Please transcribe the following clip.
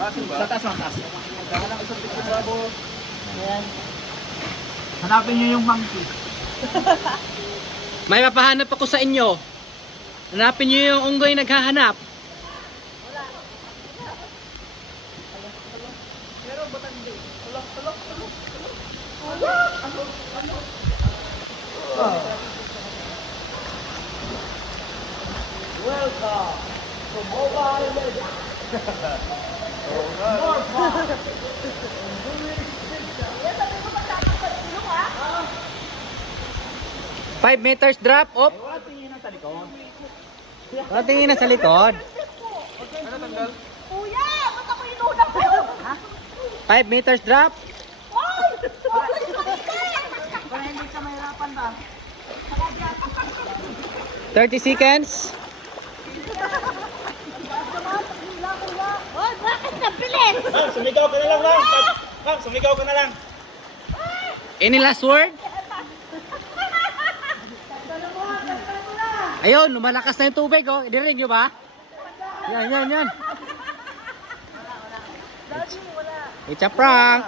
Sa taas, sa taas. Hanapin niyo yung monkey. May mapahanap ako sa inyo. Hanapin niyo yung unggoy naghahanap. Welcome to Mobile Legends. More fun. 5 meters drop off. Wala tingin na sa likod. Patingin na sa likod. Ano tanggal? Kuya, ba't ako inuna ko? 5 meters drop. Ay! Ay, Para hindi ka mahirapan ba? 30 seconds. Oh, bakit nabilis? Ma'am, sumigaw ka na lang, ma'am. Ma'am, sumigaw ka na lang. Any last word? Ayun, lumalakas na yung tubig, oh. Dinig nyo ba? Yan. It's a prank.